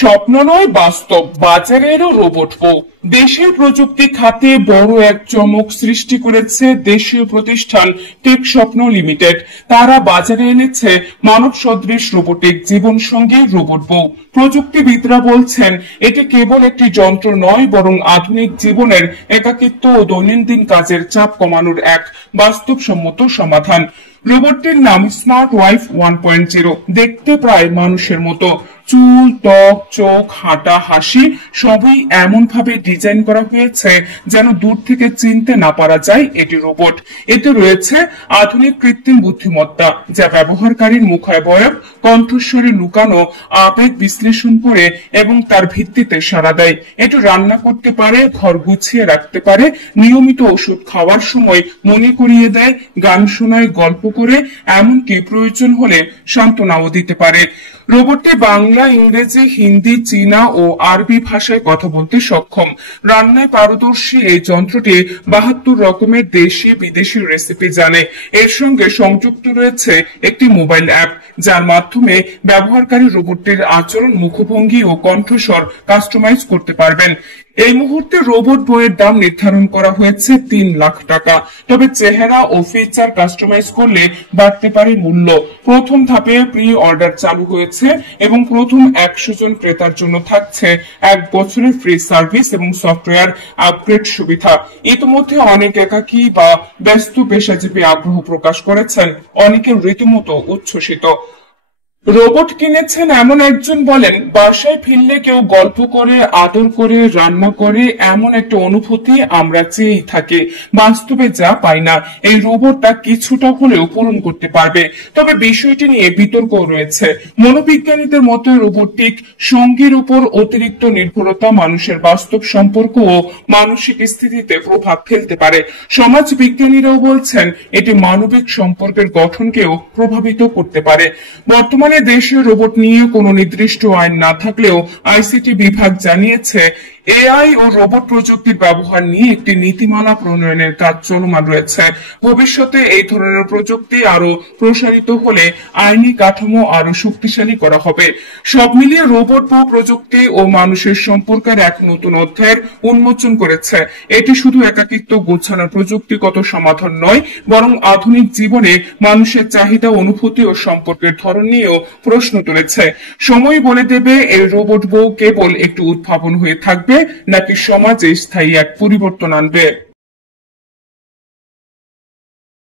স্বপ্ন নয় বাস্তব, বাজারে এলো রোবট বউ। দেশের প্রযুক্তি খাতে বড় এক চমক সৃষ্টি করেছে দেশীয় প্রতিষ্ঠান টেক স্বপ্ন লিমিটেড। তারা বাজারে এনেছে মানব সদৃশ রোবটিক জীবন সঙ্গী রোবট বউ। প্রযুক্তিবিদরা বলছেন এটি কেবল একটি যন্ত্র নয়, বরং আধুনিক জীবনের একাকিত্ব ও দৈনন্দিন কাজের চাপ কমানোর এক বাস্তবসম্মত সমাধান। রোবটটির নাম স্মার্ট ওয়াইফ 1.0। দেখতে প্রায় মানুষের মতো, চুল, ত্বক, চোখ, হাঁটা, হাসি সবই এমন ভাবে ডিজাইন করা হয়েছে যেন দূর থেকে চিনতে না পারা যায় এটি রোবট। এতে রয়েছে আধুনিক কৃত্রিম বুদ্ধিমত্তা, যা ব্যবহারকারীর মুখাবয়ব, কণ্ঠস্বরে লুকানো আবেগ বিশ্লেষণ করে এবং তার ভিত্তিতে সাড়া দেয়। এটি রান্না করতে পারে, ঘর গুছিয়ে রাখতে পারে, নিয়মিত ওষুধ খাওয়ার সময় মনে করিয়ে দেয়, গান শোনায়, গল্প করে, এমনকি প্রয়োজন হলে সান্ত্বনাও দিতে পারে। রোবটটি বাংলা, ইংরেজি, হিন্দি, চীনা ও আরবি ভাষায় কথা বলতে সক্ষম। রান্নায় পারদর্শী এই যন্ত্রটি 72 রকমের দেশি বিদেশি রেসিপি জানে। এর সঙ্গে সংযুক্ত রয়েছে একটি মোবাইল অ্যাপ, যার মাধ্যমে ব্যবহারকারী রোবটটির আচরণ, মুখভঙ্গি ও কণ্ঠস্বর কাস্টমাইজ করতে পারবেন। এই মুহূর্তে রোবট বইয়ের দাম নির্ধারণ করা হয়েছে 3 লাখ টাকা। তবে চেহারা ও ফিচার কাস্টমাইজ করলে বাড়তে পারে মূল্য। প্রথম ধাপে প্রি অর্ডার চালু হয়েছে এবং প্রথম 100 জন ক্রেতার জন্য থাকছে 1 বছরের ফ্রি সার্ভিস এবং সফটওয়্যার আপগ্রেড সুবিধা। ইতিমধ্যে অনেক একাকী বা ব্যস্ত পেশাজীবী আগ্রহ প্রকাশ করেছেন, অনেকে রীতিমতো উচ্ছ্বসিত। রোবট কিনেছেন এমন একজন বলেন, বাসায় ফিরলে কেউ গল্প করে, আদর করে, রান্না করে, এমন একটা অনুভূতি আমরা চেয়েই থাকি। বাস্তবে যা পাই না, এই রোবটটা কিছুটা হলেও পূরণ করতে পারবে। তবে বিষয়টি নিয়ে বিতর্ক রয়েছে। মনোবিজ্ঞানীদের মতে রোবটিক সঙ্গীর উপর অতিরিক্ত নির্ভরতা মানুষের বাস্তব সম্পর্ক ও মানসিক স্থিতিতে প্রভাব ফেলতে পারে। সমাজ বিজ্ঞানীরাও বলছেন এটি মানবিক সম্পর্কের গঠনকেও প্রভাবিত করতে পারে। বর্তমানে দেশীয় রোবট নিয়ে কোনো নির্দিষ্ট আইন না থাকলেও আইসিটি বিভাগ জানিয়েছে এআই ও রোবট প্রযুক্তির ব্যবহার নিয়ে একটি নীতিমালা প্রণয়নের কাজ চলমান রয়েছে। ভবিষ্যতে এই ধরনের প্রযুক্তি আরো প্রসারিত হলে আইনি কাঠামো আরো শক্তিশালী করা হবে। সব মিলিয়ে রোবট প্রযুক্তি ও মানুষের সম্পর্কের এক নতুন অধ্যায়ের উন্মোচন করেছে। এটি শুধু একাকিত্ব গোছানোর প্রযুক্তিগত সমাধান নয়, বরং আধুনিক জীবনে মানুষের চাহিদা, অনুভূতি ও সম্পর্কের ধরন নিয়েও প্রশ্ন তুলেছে। সময় বলে দেবে এই রোবট বউ কেবল একটি উদ্ভাবন হয়ে থাকবে নাকি সমাজে স্থায়ী এক পরিবর্তন আনবে।